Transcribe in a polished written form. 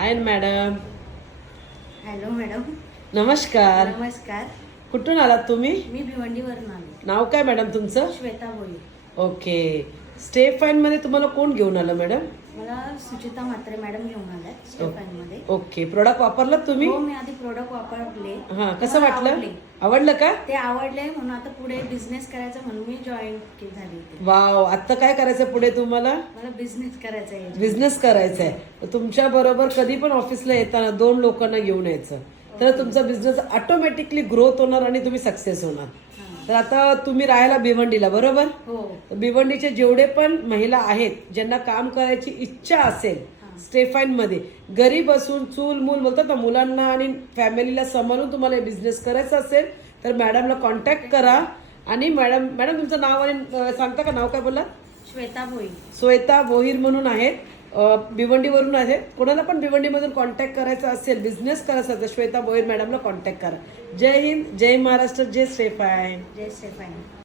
हाय madam. Hello madam. नमस्कार. नमस्कार. कुठून आलात तुम्ही? मी भिवंडीवरून आले. नाव काय मॅडम तुमचं? श्वेता बोले. ओके. स्टे फाईन मध्ये तुम्हाला कोण घेऊन आलं मॅडम? मला सुचिता म्हात्रे मॅडम घेऊन आल्या स्टेफाइन मध्ये. ओके. प्रोडक्ट वापरलात तुम्ही? हो, मी आधी प्रोडक्ट वापरले. कसं मला वाटलं? आवडले. आवडलं का? ते आवडले म्हणून आता पुढे बिझनेस करायचा म्हणून मी जॉईन झाली होती. वाव. आता काय करायचं पुढे तुम्हाला? मला बिझनेस करायचा आहे. बिझनेस करायचा आहे. तुमच्या बरोबर कधी पण ऑफिसला येताना 2 लोकांना घेऊन यायचं, तर तुमचा बिझनेस ऑटोमॅटिकली ग्रोथ होणार आणि तुम्ही सक्सेस होणार. तर आता तुम्ही राहायला भिवंडीला, बरोबर? हो. भिवंडीचे जेवढे पण महिला आहेत ज्यांना काम करायची इच्छा असेल स्टेफाइन मध्ये, घरी बसून चूल मूल बोलतात ना, मुलांना आणि फॅमिलीला सांभाळून तुम्हाला बिझनेस करायचा असेल तर मॅडमला कॉन्टॅक्ट करा. आणि मॅडम तुमचं नाव आणि सांगता का? नाव काय बोलला? श्वेता भोई. श्वेता भोईर म्हणून आहेत, भिवंडीवरून आहेत. कोणाला पण भिवंडीमधून कॉन्टॅक्ट करायचा असेल, बिझनेस करायचा असेल, श्वेता भोईर मॅडमला कॉन्टॅक्ट करा. जय हिंद, जय महाराष्ट्र, जय स्टेफाइन. जय स्टेफाइन.